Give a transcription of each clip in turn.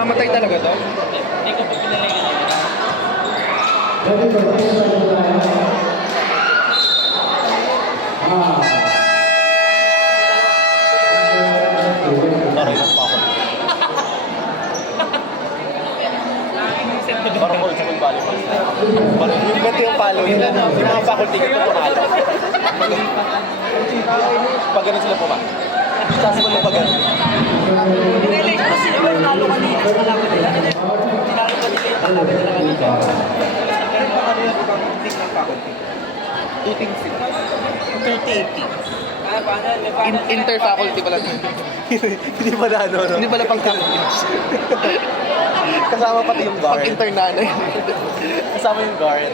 Mamamatay talaga to? Hindi ko pa pinalagay na. Taray ng pa ako. Parang old school volleyball. Yung ganito yung palo nila. Yung mga faculty ko ito pumalo. Pag ganun sila pumalo. Tapos mo na pag ganun. Nirealize ko sila yung talo kanina sa kalaban nila. Tinalo pa nila yung kalaban nila kanina. Pero yung mga nila ibang team ng faculty. 2 teams sila. 30-80. Inter-faculty pala. Hindi pa na ano, no? Hindi pala pang college. Kasama pati yung guard. Pang internanay. Kasama yung guard.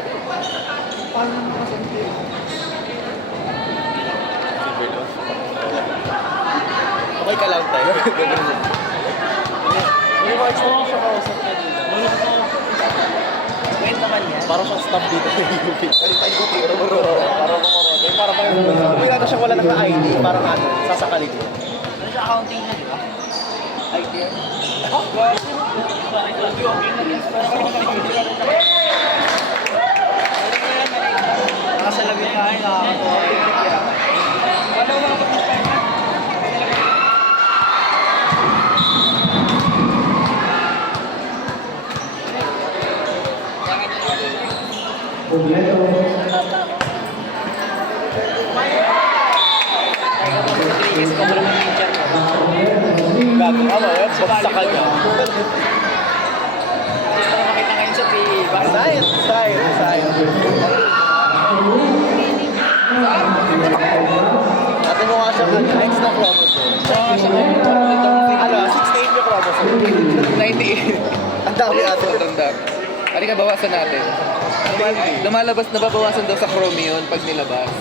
Okay ka lang tayo. Yung mga extra siya kausap niya dito. Ngayon naman yan. Parang siyang stop dito sa UP. Kalitay ko tiro. Parang kumorode. Parang may nato siyang wala naka-ID. Parang ano, sasakali dito. Ano sa accounting na, di ba? IT yan. Nakasalamin ka ay nakakatawa. Ano mga pag-start na? Rodriguez ko naman yung teacher mo. Gago ka ba? Bagsakal ka. Gusto ko makita ngayon sa PE. Bakit? Science. Ate mo nga siya X na chromosome. Ano, 68 yung chromosome. 98. Ang dami ate. Tanda. Halika, bawasan natin. Lumalabas, nababawasan daw sa chrome yun pag nilabas.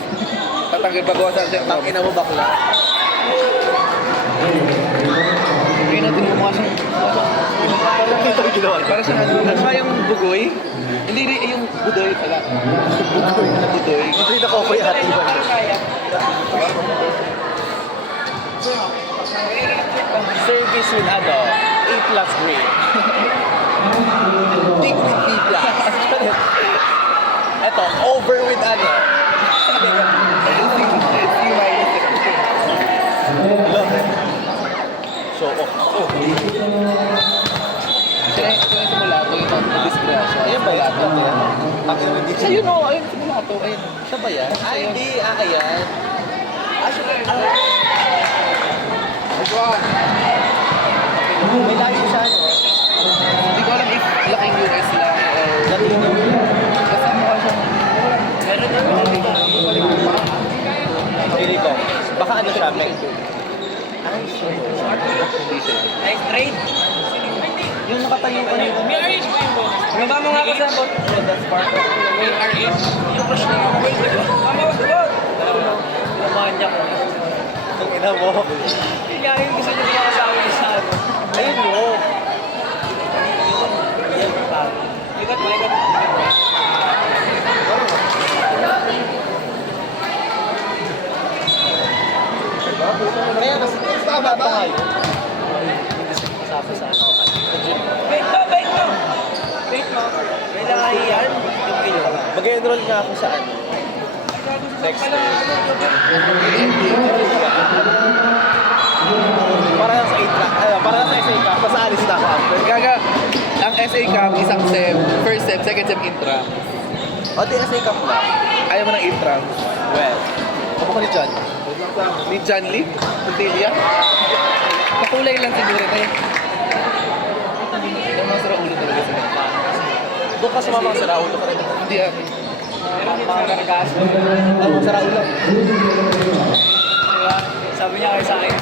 Tatanggal, babawasan siya. Tangina mo bakla. Ngayon natin mukha siyang... Parang ito yung ginawa. Para siyang ano, nasa yung bugoy. Hindi, yung budoy pala. Bugoy na budoy. Hindi na kokoy ate ba? Service with ano, A+ grade. Dig with B+. Eto, over with ano. Love it. Show off. Oh. Siya yung simulato, yung disgrasya. Ayun ba yan? Akin hindi Siya yun o, ayun, simulato. Ayun, siya ba yan? Ay, hindi. Ayan. May layo siya, no? Hindi ko alam if laking US lang or Latino. kasi mukha siyang... Meron na mga Pili ko. Baka ano siya, may... Hindi siya. nice trade. Yung nakatayo ka nito. May RH ba yung bonus? Naba mo nga ako sa bot. That's part of may RH. Yung crush na yung wait. Mama, wag bot! Lamahan niya ko. Ang ina mo. Hindi nga yung gusto niyo makasama sa ano. Ayun mo. Yan, pag. Likat mo, likat mo. Kaya mas tama ba kayo? Kasama sa ano. Wait mo, wait mo! Wait mo. May langahiyan. Yung kilo. Mag-enroll nga ako sa ano. Next Para lang sa 8 para lang sa SA ka. Basta alis na ako after. Gaga, ang SA Camp, isang sem, first sem, second sem, intrams. O, di SA ka na. Ayaw mo ng intrams. Well, ako ko ni John. Ni John Lee, Puntilia. Pakulay lang siguro tayo. Yung mga sara ulo talaga sila. Doon ka sumama sa Raulo ka rin. Hindi Mga kargas. Ano, sa Raulo? Diba? Sabi niya kayo sa akin.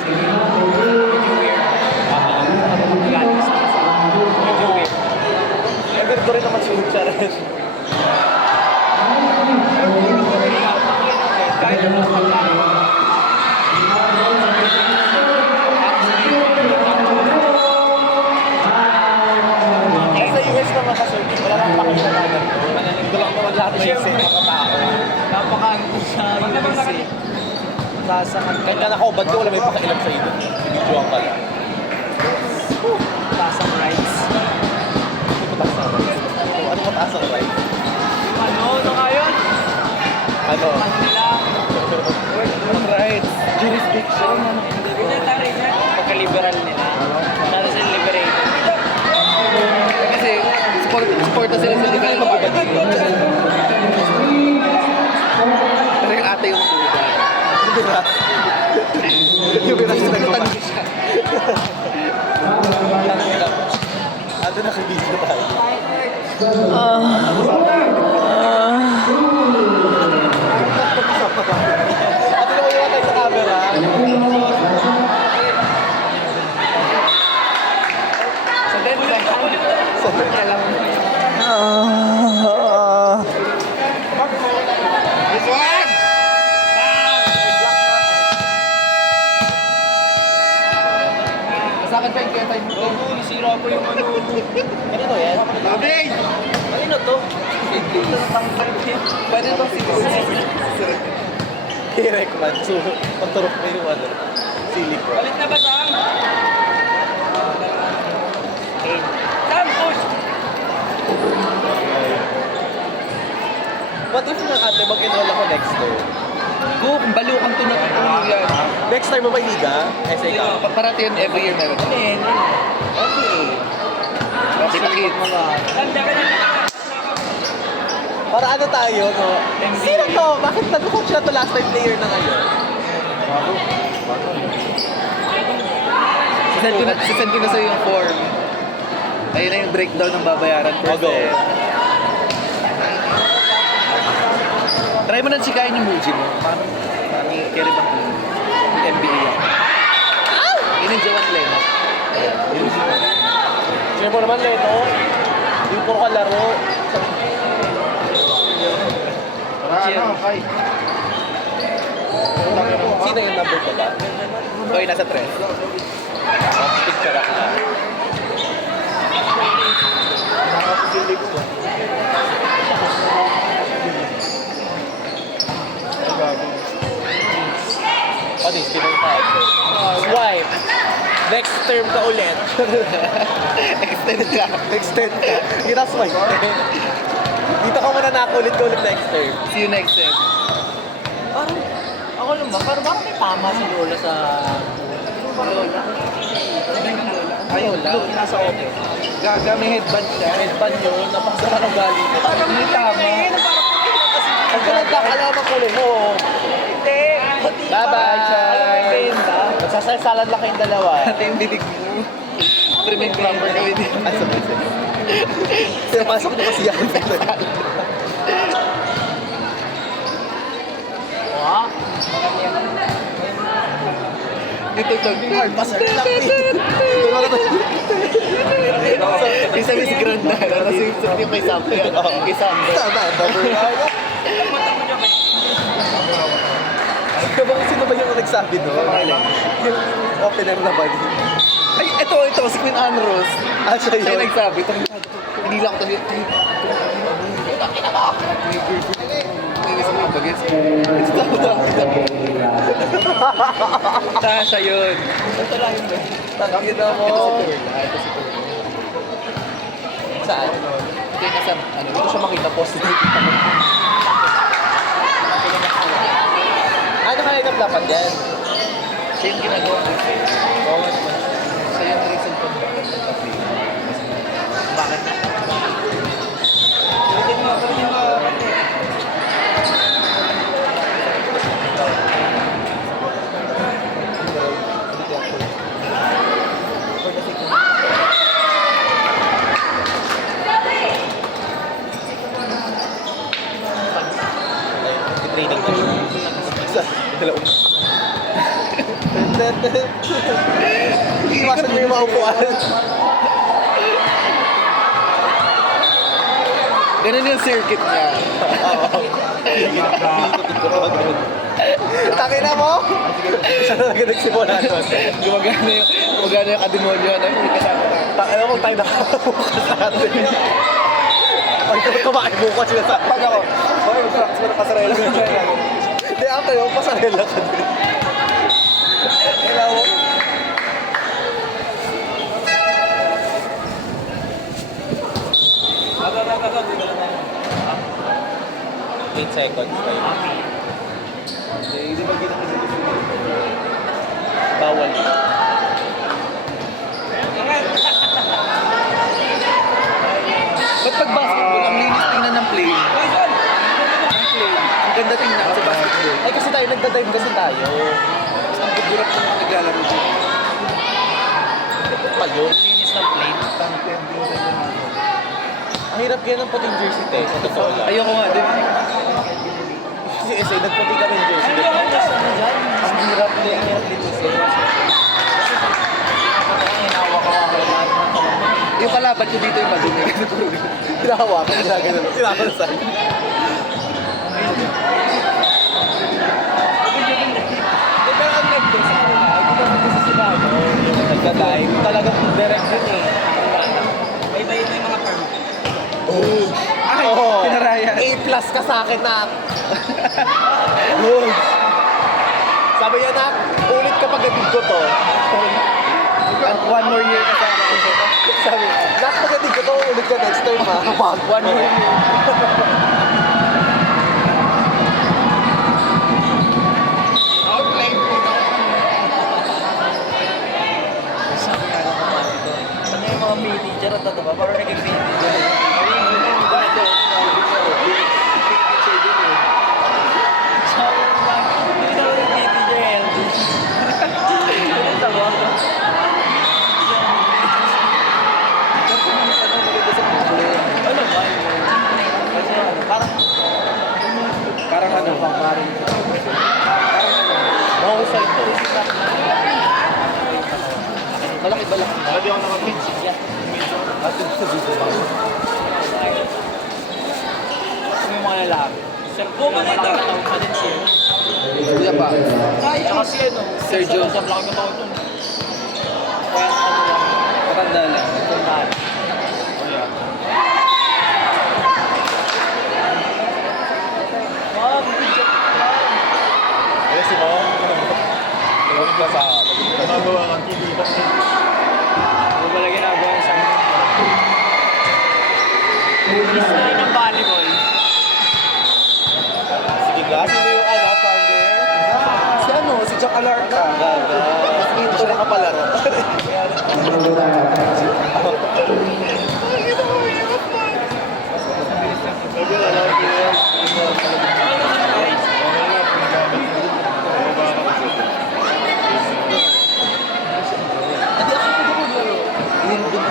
Medyo weird. Galis. Medyo weird. Ever ko rin naman si Lucha rin. Kahit ano sa pagkain. Sa US naman kasi, wala nang pakita na ganito. Ito lang naman lahat ng isa mga tao. Napakaantos sa USC. Sasakan ka. Kahit na nakaubad ko, wala may pakialam sa iyo. Binidyoan ka lang. Taas ang right. Ano nga yun? Ano? Ano nila? Ang rights. Jurisdiction. Ganyan tayo rin yan. Pagka-liberal nila. Tapos yung liberated. Kasi support na sila sa liberal party. Pero yung ate yung buda. Yung binasa na Susunutan naman. ko siya. Ate, nakabidyo tayo. Ate, nakuha tayo sa camera. Sa dead alam mo. This one! Sa akin pa yung kaya tayo mo. Gago, nisira ko yung ano. Kanino yan? Labing! Kanino to? Pwede ba si Direct man. So, pagturok mo yung ano. Silicone. Balik na ba, Sam? Sam, push! What if na ate, mag-enroll ako next term? Go, kung baliw kang tunod yan. Next time mo ba liga? Essay ka? Parati yan every year meron. Okay. Kita-kit. Sam, dapat na. Para ano tayo, no? Sino to? Bakit nag-coach na to last time player na ngayon? Sisend ko na sa'yo yung form. Ayun na yung breakdown ng babayaran per Go. set. Try mo na sikain yung Muji mo. Mami, carry bang yung NBA yan. Yun yung Jowan Leno. Sino mo naman, Leno? Yung puro kalaro. Sino yung number ko ba? Okay, nasa 3. Picture ako na. Ano yung Steven Tag? Swipe! Next term ka ulit. Extend ka. Extend ka. Hindi na swipe. Dito ka muna nakulit ka ulit next term. See you next time. Parang, ako lang ba? Parang bakit may tama si Lola sa... Lola? Ayaw lang. Nasa office. Gaga, may headband siya. Headband yun. Napakasara ng galing mo. Parang may tama. Pag ka nagkakalaman ko rin mo. Hindi. Bye-bye, May benta. Magsasalsalan lang kayong dalawa. Ate yung bibig mo. Premium number kami din. Pinapasok niyo kasi yan. Wah. Ito to. Hard pa sir. Yung sabi si Grand na. Kasi yung may sample yan. Kay Sample. Tama, double. Sino ba yung nagsabi no? Yung opener naman. Ay, ito. Si Queen Anne Rose. Ah, siya Siya yung yun. nagsabi. Hindi lang ito. Tasha yun. Ito lang yun. Tangin na mo. Ito si Perla. Ito si Perla. Saan? Ito yung nasa, ano, Dito siya makita post. Ano kaya naglapat yan? siya yung ginagawa ko. Oo nga naman. Siya yung reason ko nag-cafe. Bakit? Training ko. Sa dalawang. Iwasan mo yung maupuan. Ganun yung circuit niya. Takin na mo! Siya na lang nagsimula nun. Gumagana yung kademonyo na yung kasama na. Alam mo, tayo nakabukas natin. Pag kumain bukas sila sa... Pag ako, okay, mag-tracks mo na pasarela ko siya. Hindi, after yun, pasarela ka din. Kailangan mo. Agak-agak. 8 seconds kayo. Hindi ba ginagawa? Bawal. Ba't pag basketball, ang linis tingnan ng play? Ang play. Ang ganda tingnan sa basketball. Ay kasi tayo, nagdadive kasi tayo. Ang buburak ng mga naglalaro dito. Pa yun. Linis ng plate. Ang hirap kaya ng puting jersey te, sa totoo lang. Ayoko nga, di ba? Kasi SA, nagputi kami ng jersey. Ano yung ano dyan? Ang hirap din, ang hirap din kasi. Yung kalaban ko dito yung madumi. Hinahawakan, ginagano. Sinakal sa akin. Pero ang ganda sa kanila, ginamit kasi sila, no? Nagdadive. Talagang direct yun eh. May iba yung mga perm. Ay, Oo. pinaraya. A+ ka sa akin, nak. Uy. Sabi niya, nak, ulit ka pagdating ko to. One more year ka sa akin. Sabi, nak, pagdating ko to, ulit ka next time, ha? One more year. Ano yung mga PE teacher at ito ba? Parang naging PE teacher. Sabi ko ba? Hindi daw yung PE teacher healthy. Ano sa ba? Ano ba yun? Kasi ano, parang Parang ano, Mahusay to. malaki-balaki. Hindi ako nakapitch. At yung sa video ba? ano yung mga lalaki. Sir, malaki katawag pa din siya. Kuya pa. Tsaka si ano, Sergio. Sa malaki katawag dun. Kaya ano lang, Matanda lang. tandaan. Mga bibidyo. Ayun si Mo. Tawag ka sa... Magawa kang TV. Ano pala ginagawa sa akin? Design ng volleyball. Sige nga, sino yung ano, founder? Si ano, si Jack Alarca. Gaga. Ito na kapalaro. Hindi ako pwede maglaro. Yun din.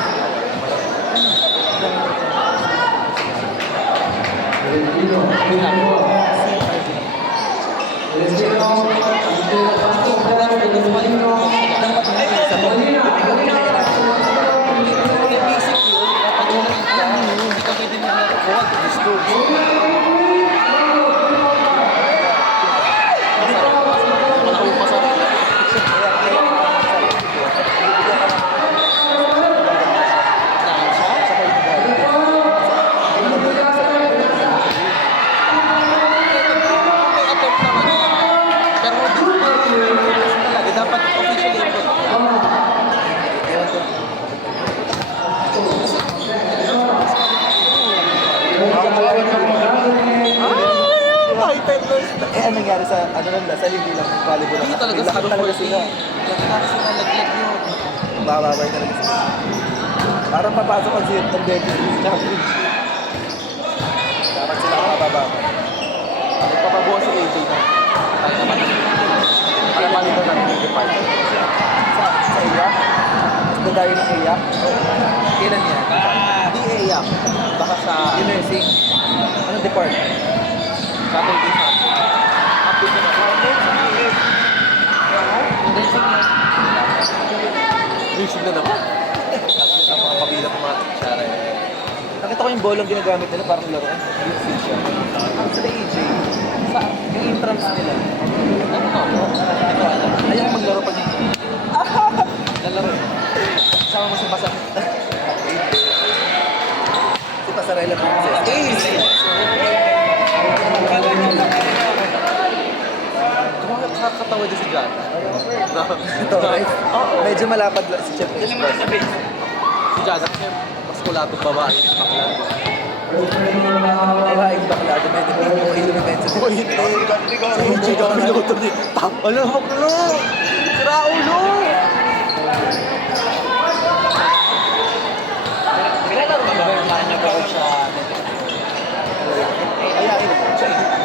Dapat officially Eh, anong nangyari sa, ano lang, sa hindi lang volleyball. Hindi talaga Lahat sa talaga sila. kasi nalaglag yun. Bababay talaga sila. Parang papasok ang sila ng Beverly Challenge. Dapat sila ang mabababay. Nagpapabuo si AJ na. Ay naman. Alam pa nito ng department. Sa iyak? Mas dadayo ng iyak? Kailan yan? Hindi iyak. Baka sa Yung nursing. Anong department? Saturday Sunday. Update ko na. Nursing na naman. Tapos ang mga kabilang ng mga teacher eh. Nakita ko yung bolong ginagamit nila parang laruan. Yung switch siya. Sa AJ. Sa yung entrance nila. Ano to? Ito alam. Ayaw ko maglaro pag lalaro eh. Sama mo si Basa. Si Pasarela Princess. Kakatawa din si John. Ito, right? Medyo malapad lang si Chef Yan naman Express. sa base. Si John, kasi mas kulatong babae. Bakla. Maraming bakla, dumedikit mo kayo lumipensya. Sa hindi ka minuto ni Tap. Ano, baklo? Sira ulo! Nilalaro ba ba yung mana ba ko siya? Ayain mo.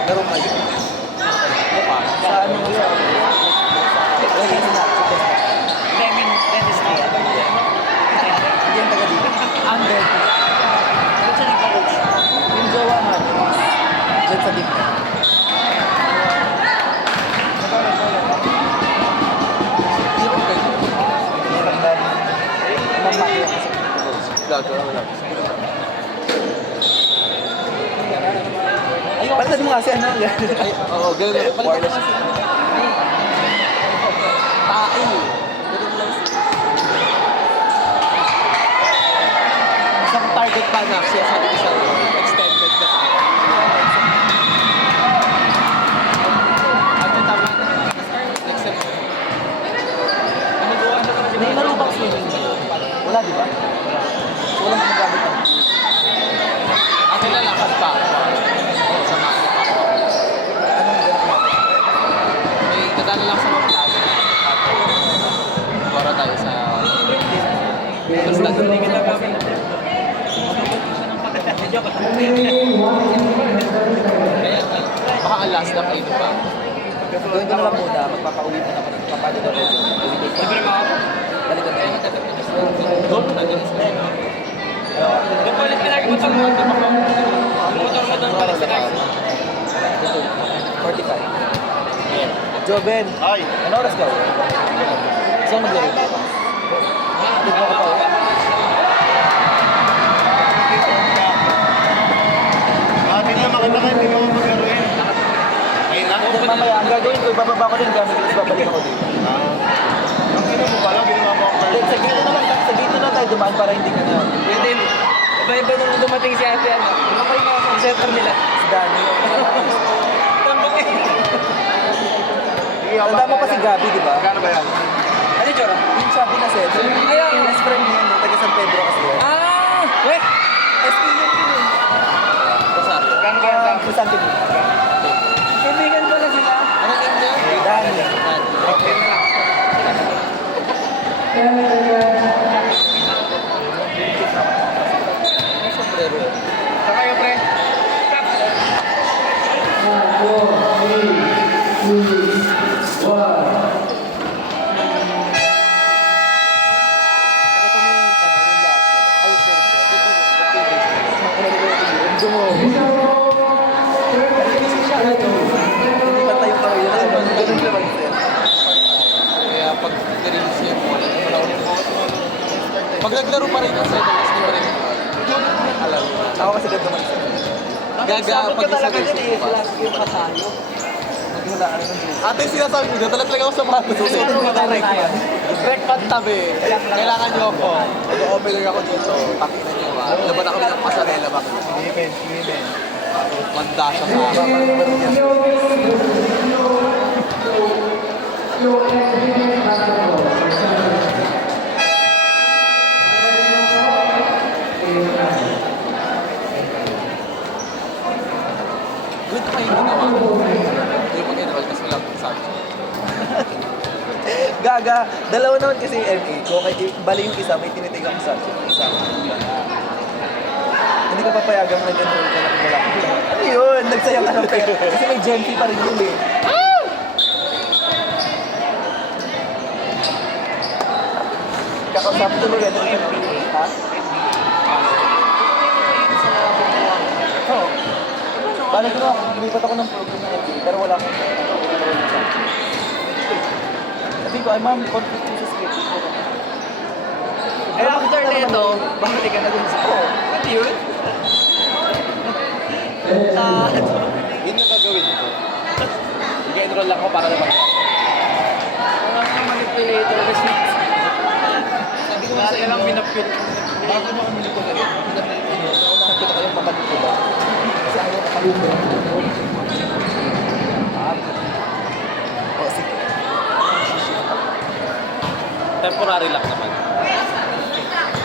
Laro kayo. Sa ano mo yan? I mean, Dennis na yan. Hindi yung taga dito. Under. Ba't siya nagka-coach? Yung jowa nga. Diyan sa team niya. Hindi ako pwede. Meron ba? Mamaki ako sa Gago, wala. Palitan mo kasi ano? Oo, gano'n. Palitan mo kasi. Tae. Ganun lang siya. Isang target pa na siya sa isang extended ka sa akin. Ano tama na? Next step. May laro bang swimming ngayon? Wala, di ba? Walang gumagamit ng Ako lalakad pa ako. Sa mga. anong ganap natin? May dadala lang sa mga klase. Bora tayo sa... Basta Hindi kita kami. Kaya baka ang last na kayo pa. Gawin ko na lang muna, magpapauwi na ako ng papado na rin. Libre mo ako? Balikan na yun. Doon na din sa Yung palit ka lagi motor mo. Ang motor mo doon palit ka lagi. 45. Joben, Ay! ano oras ka? Saan maglaro? Tignan ko pa. Bakit na makita kayo, hindi mo maglaruin. Ayun na? Hindi, mamaya, ang gagawin ko, ibababa ko din gamit, tapos babalik ako dito. Ang kino mo pala, ginawa mo ako. Then, sa gito naman, sa gito na tayo dumaan para hindi ka na. Pwede. Iba-iba nung dumating si ate ano. Lumaki na sa center nila. Si Dani. Tambok eh. Tanda mo pa si Gabi, di ba? Kano ba yan? Ano yung tsura? Yung sabi na set. Ayaw. Yung best friend niya, no, taga San Pedro kasi. Ah! Weh! SK yung yun. Rosario. Kano ba yan? Crisante mo. Kaibigan pala sila. Ano din niya? Dani. Sombrero. Saan kayo, pre? Hindi pa tayo tayo yun. Ganun siya mag-set. Kaya pag nirelease niya mo, wala ulit. Pag naglaro pa rin ang settles, di pa rin. Alam mo. Ako kasi ganito mag-set. Gaga, pag isa guys, yung kasayo. Maghula ka rin ng dress. ate sinasabi ko, dadalag lang ako sa mga gusto. Breakfast tabi. Kailangan niyo ako. Mag-overlay ako dito. Pakita niyo ha. Laban ako ng pasarela ba? Women, women. Manda siya sa akin. Good kayo ginawa. Hindi mag-enroll kasi wala akong sabi. Gaga, dalawa naman kasi yung MA ko. Kaya bali yung isa, may tinitake ako sa isa. Hindi ka papayagang nag-enroll ka lang wala. Ano yun? Nagsayang ka ng pera. Kasi may Gen fee pa rin yun eh. Kakausapin ko ba gano'n yung MA? Ha? Oo. Bala ko na, lumipat ako ng program ng MA, pero wala akong enroll sa akin. Sabi ko, ay ma'am, conflict ko sa schedule ko. Eh, after nito, bumalik ka na dun sa... Oh, pwede yun? Yun yung gagawin ko. Mag-enroll lang ako para naman. Wala kang manipulator kasi... Sabi ko Wala sa ka lang inyo, pinapit. bago mo kami nito ulit, naunahan kita kayong makalito ba? Kasi ayaw makalito. O, sige. Temporary lang naman.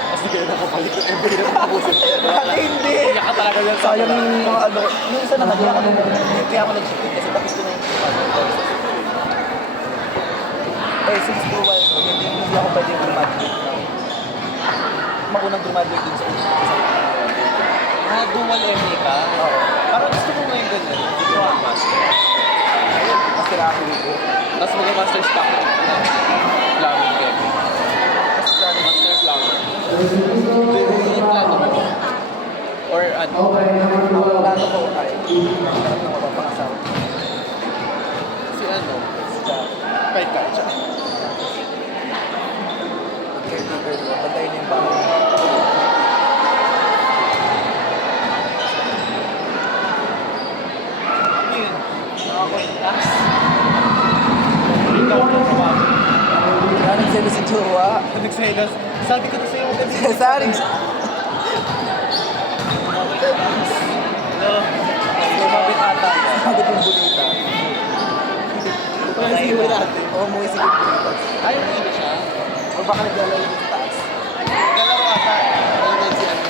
Kasi kayo na Balik ng NBA na matapusin. Bakit hindi? Iyak ka talaga yan sa Sayang yung mga ano. Yung isa naman, kaya ako nag-shift kasi tapos ko na yung since for a while, hindi ako pwede graduate na. Maunang graduate din sa Mga dual MA ka? Oo. Parang gusto ko ngayon ganun. Gusto ko ang master. Master ako dito. Tapos mag-master's ka ako. Plumbing Kevin. Master plumbing. Ano yung plano mo? Or ano? Ang plano ko ay magkaroon ng mapapangasawa. Si ano? Kay Katja. Caretaker ko, bantayin yung bahay. Yun. Nakakontas. Ikaw na sa bago. Kaya nagselo si Jowa. Nagselos. Sabi ko na sa'yo, huwag ka Saring. Hello. Sumabit ata. Sumabit yung bulita. Wala siya natin. Oo, mo isip yung bulita. Ayaw mo yun siya. O baka naglalaro yung taas. Galaw ata. Ayaw na si ano.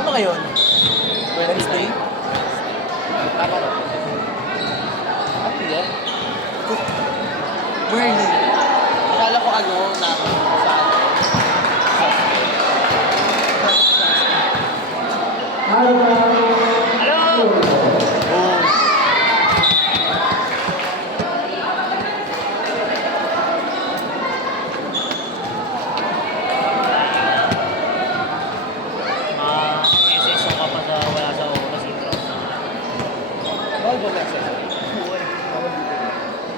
Ano ngayon? Wednesday? Tama na. Ano yan? Merly. Akala ko ano na sa ano. SSO ka pa sa wala sa oras yung drop na Bawal ba mag-access?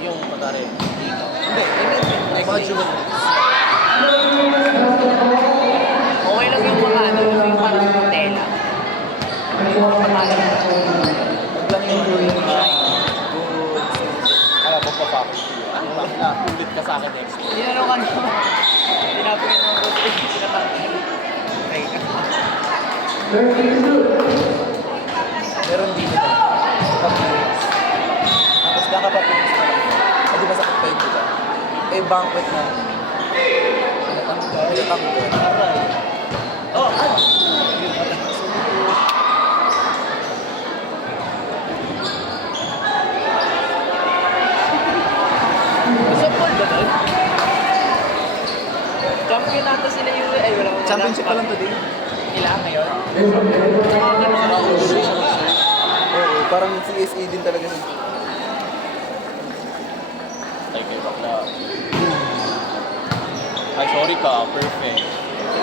Yung matari. Dito. Hindi. Next Module. okay lang yung mga ano, yung parang tela. May mga pangalan na. Maglang yung good. Alam mo pa pa. Ano na? Ulit ka sa akin next week. Tinanong ka naman. Tinabi ka naman ko sa tinatanggal. Okay ka. Meron dito na. Papilis. Tapos kakapapilis ka lang. Hindi ba sakit pa yun dito? Eh, banquet na. Pinatanggal. Aray. Oh! Sa pool ba doon? Champion nata sila yung... Ay, wala ko. Championship pa lang today. Ilan ngayon? Oo, parang CSA din talaga yun. Ay, kay bakla. Ay, sorry ka. Perfect.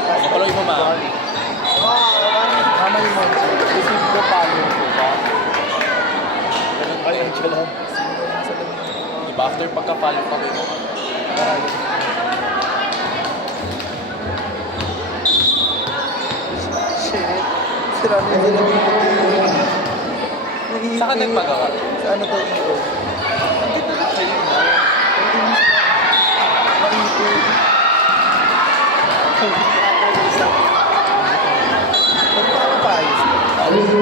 Napaloy mo, ma. Mama yung monster. Receive ko follow ko ba? Ganun pa yung chalon. Diba after pagka-follow kami mo? Shit. Sira na yung sila dito. Saan ka nagpagawa? Sa ano to, EO? Maipit. Pwede pa naman paayos. Saan ibo?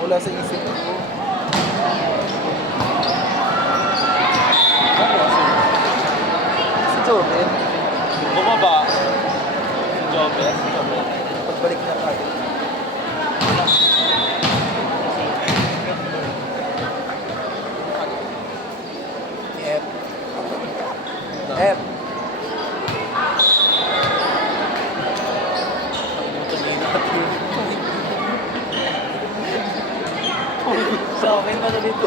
Wala sa isip ko. Ano kasi? Si Joven, Bumaba. Si Jobel. Si Jobel. pagbalik niya tayo. F. F. Sa akin pa na dito.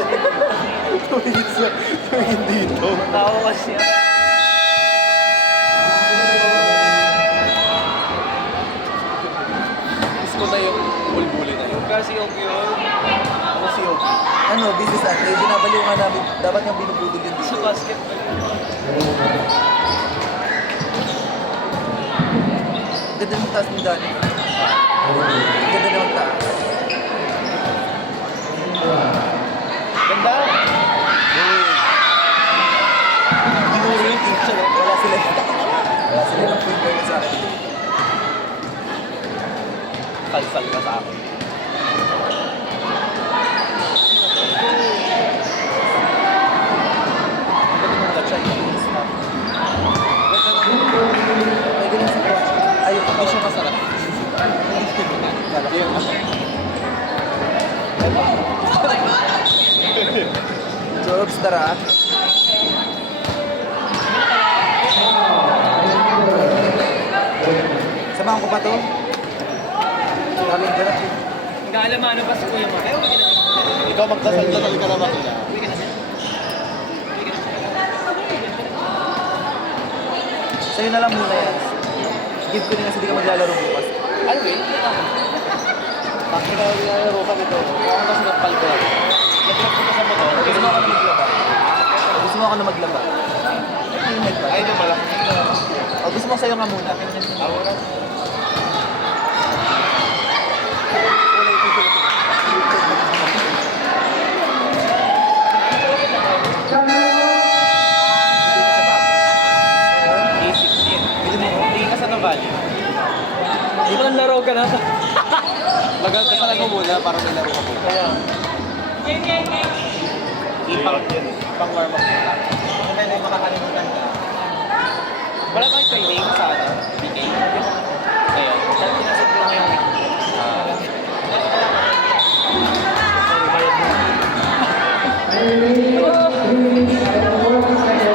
Tumingin dito. Tao kasi ako. Gusto ko na yung bulbuli na yun. Kasi yung yun. Ano si Yogi? Ano, business natin. Binabaliw nga namin. Dapat nga binubudol yun Sa dito. basketball. Ganda ng taas ni Dani. Ganda ng taas. Ganda! Dinuro yung yung finger niya sa akin. Salsal ka sa akin. May ganun sa coach. Ayun, Hindi siya masarap. Yun. Jobs, tara. Samahan ko pa to? Daming ganap eh. Nag-aalamano pa si Kuya Mark. Ikaw magdasal-dasal ka na ba kila? Sa'yo na lang muna yan. Give ko din kasi di ka maglalaro bukas. Ano yun? Bakit ka nilalaro ka nito? Ako kasi nagpal ko. Nag-drop ko sa motor. Gusto mo ako na maglaba? Gusto mo ako na maglaba? Ay, ito pala. O, gusto mo sa'yo nga muna. Hindi ka sa Navali. Di ba laro ka na? Magkasalan mo muna para may laro ka muna. Kaya, Pang warm up muna. hindi na yung makakalimutan ka. Wala kang training sa ano? BK? Ngayon. Saan kinasip ko lang yung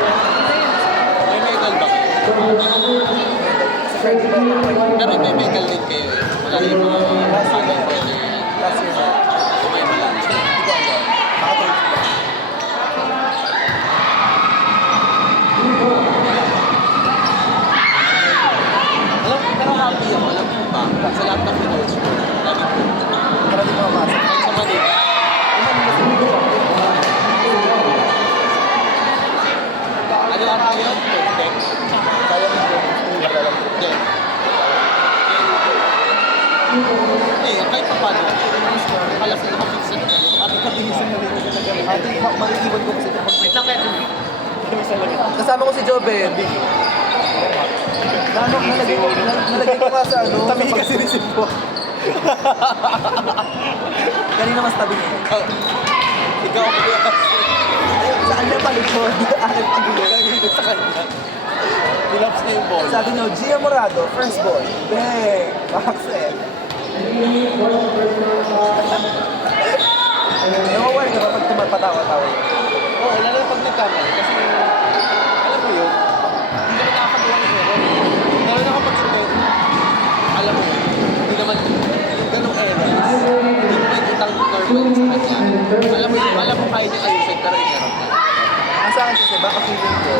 May medal ba kayo? sa friends ba? Pero may medal din kayo eh. Wala yung mga final pwede. Last year na. May wala. Hindi ko alam. Nakatulog sila. Pero happy ako. Alam mo ba? Sa lahat ng pinuts ko. Lagi ko. Para di ko mamasa. Kahit sa Manila. Ano ang kaya? Tech? Kaya mo ko. Hindi. Eh, kahit pa paano. Alas na nakafix na kayo. Ate ka binisan na rin ka na gawin. Ate, mag-iwan ko kasi ito. Wait lang kayo. Kasama ko si Joben. Nalagay ko nga sa ano. Tabi kasi ni Simpo. Kanina mas tabi niya. Ikaw ako yung Sa kanya palikod. Akin pagulo. dito sa kanya. Nilaps na yung ball. Sabi niyo, Gia Morado, first ball. Bang! Bakset. Nawawari ka ba pag tumapatawa-tawa? Oo, lalo na pag nagkamali. Kasi, alam mo yun, hindi naman nakakagawa ng error. Lalo na kapag ito, alam mo, hindi naman yung ganong error. Hindi naman utang normal sa kanya. Alam mo kaya niya ayusin, pero in-error ka. Ang sa akin kasi, baka feeling ko,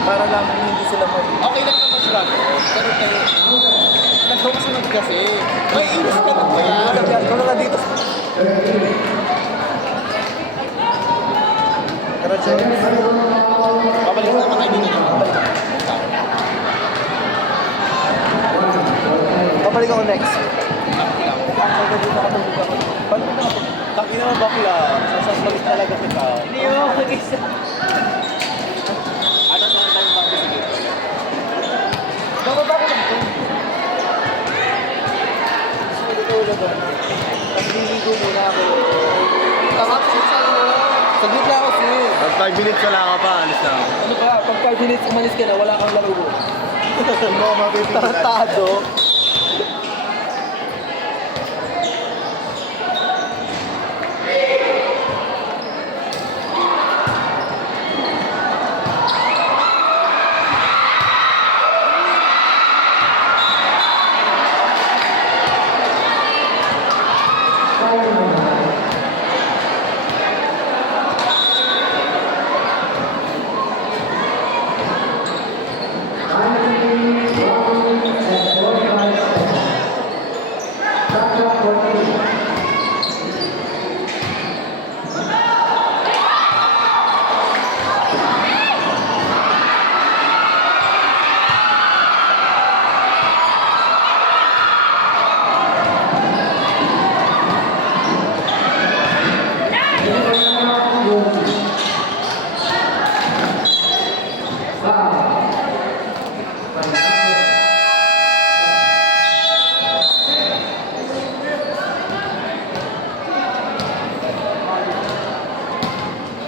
para lang hindi sila Okay lang naman sila, pero kayo, nagkawasunod kasi. May inis ka na ba yan? Ikaw na nga dito. Tara, James. Babalik na naman kayo dito naman. Babalik ako next. Taki naman bakla. Sasasmalis talaga kita. Hindi mo mag-isa. Ano sa time ba? Sige. Bababa ko lang ito. Sulit doon. Tapos liligo muna ako. Tama po sa ano. Saglit lang ako sis. Pag 5 minutes ka lang ka pa, alis na ako. Ano ba? Pag 5 minutes umalis ka na, wala kang laro. Ano ako mapipigilan? Tarantado.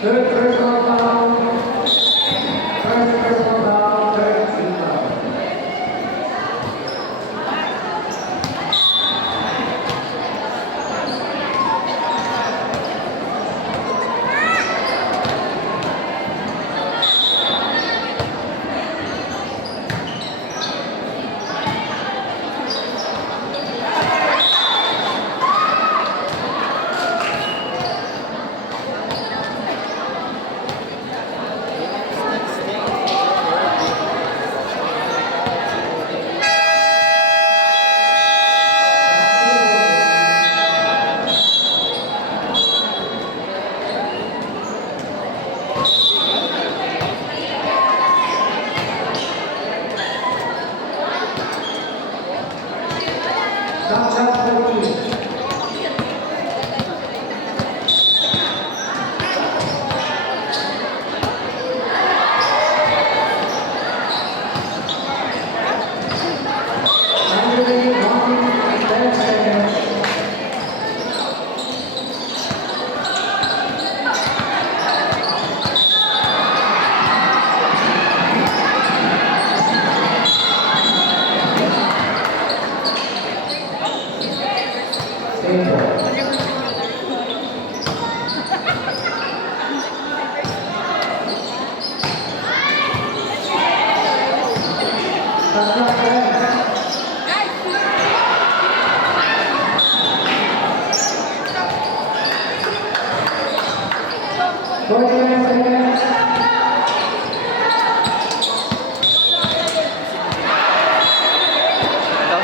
Down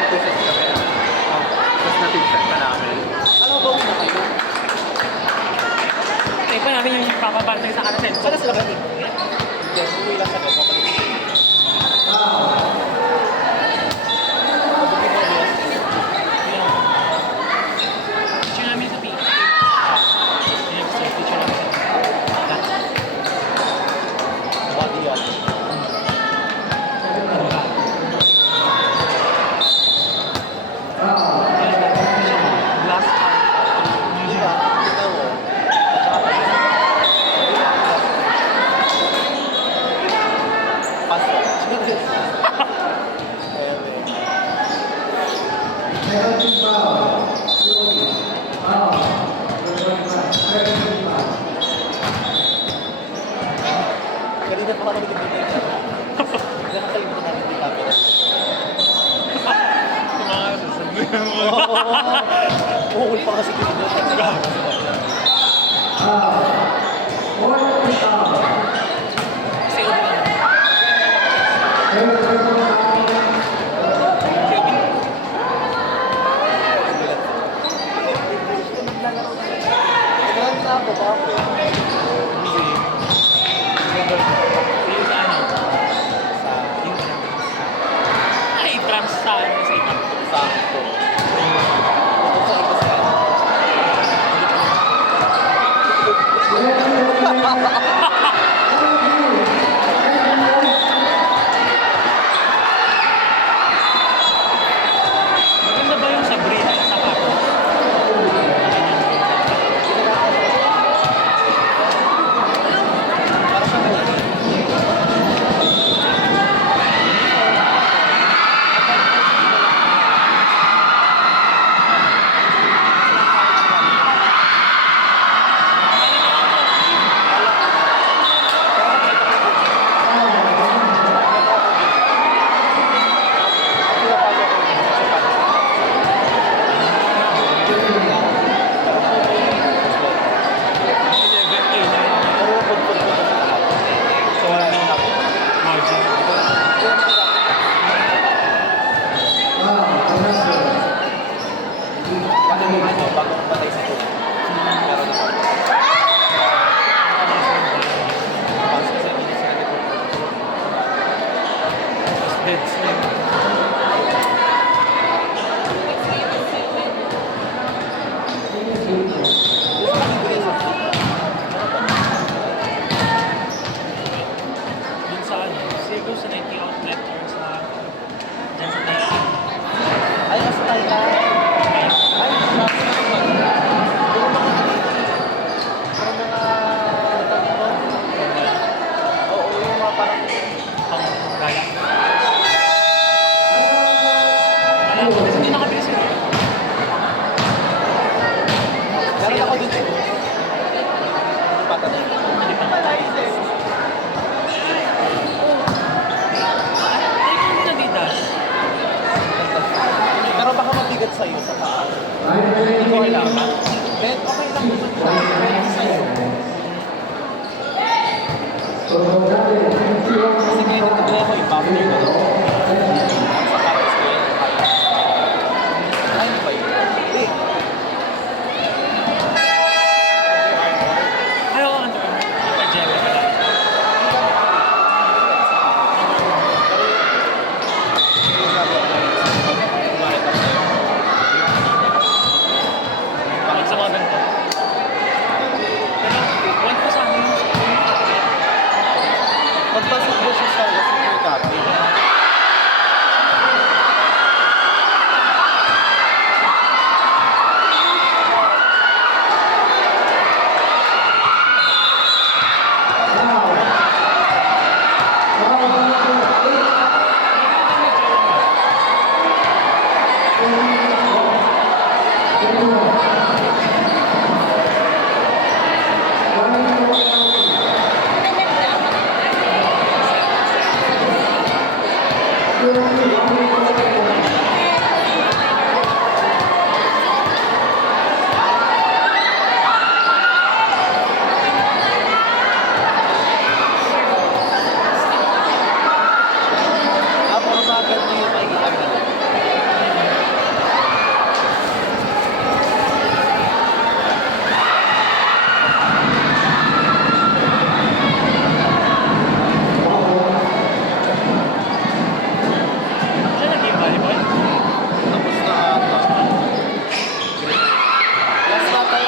to 6 kami. Tapos na-fixan pa namin. Ano ba una kayo? Tayo pa namin yung papabantay sa kanatin. Sana sila ba dito? Hindi, umuwi lang sa kapwa. Teacher namin sa PE. Yes, sir. Teacher namin sa PE. Body yan. Glass Di ba? Tignan mo. Pasok. Ayan eh. Kanina pa kami nag-video. Nakakalimutan natin yung camera. Uhul pa kasi dito. Kasi ulit. Kailangan na ako ba? Yung sa ano? Sa Yung trams. Ay, trams sa ano sa itang. sakto. Ito sa iba sa Maganda ba yung sa breed ng sapatos? para sa kanila. So wala nang ako. Bagong patay sa tubig. Meron ako. Kasi sa hindi sila Dun sa ano? Siguro sa 90 outlet or sa... Dyan sa tayo. ay, nasa tayo na. Ay, nasa tayo na. Yung mga then okay lang naman siya. Depende sa'yo. Kasi ngayon nagtagala ko i-buffer ko. Sa campus ko yun. Ay, ba yun? Hindi. Ay, oo, Under Armour. Naka-gel ka lang. Bakit sa mga ganito? Pero, one pa sa amin yung Pagpasok mo siya sa super copy. Ako umagal na yung may iamig. siya nag-game volleyball. Tapos na ata. Last battle.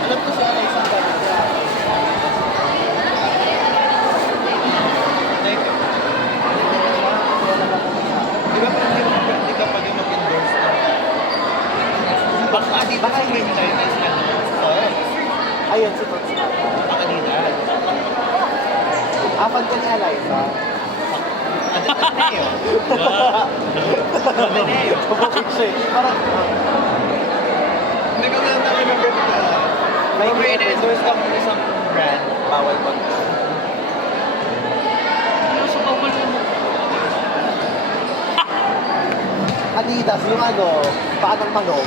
Alam ko si Alay sa dami. Like, di ba parang hindi ka pwede mag-endorse na? Baka hindi tayo na isa Ayun, si Coach. baka di na. Apan ko ni Eliza. Ateneo. Ateneo. Kumapit siya eh. Parang, Hindi ko na remember ka. May May endorse ka ng isang brand, bawal pag Pero sa bawal mo. Adidas, yung ano, paa ng manok.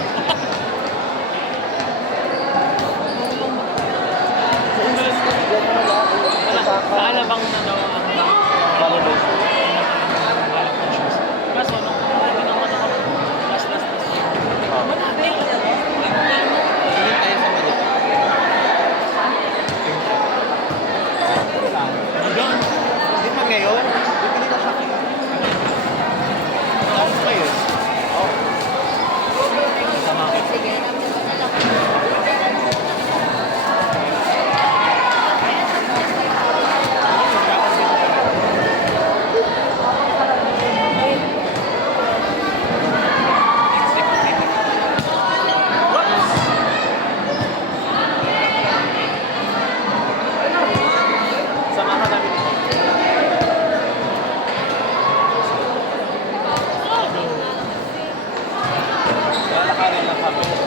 Sa alabang na daw ang volleyball shoes. Volleyball shoes. Kaso, nung hindi naman ako last year. Marami. Ulit tayo sa mali. Doon. Hindi pa ngayon, bibili na siya kayo. Tapos kayo. Sama ko. Sama ka namin. Lalakarin lang kami.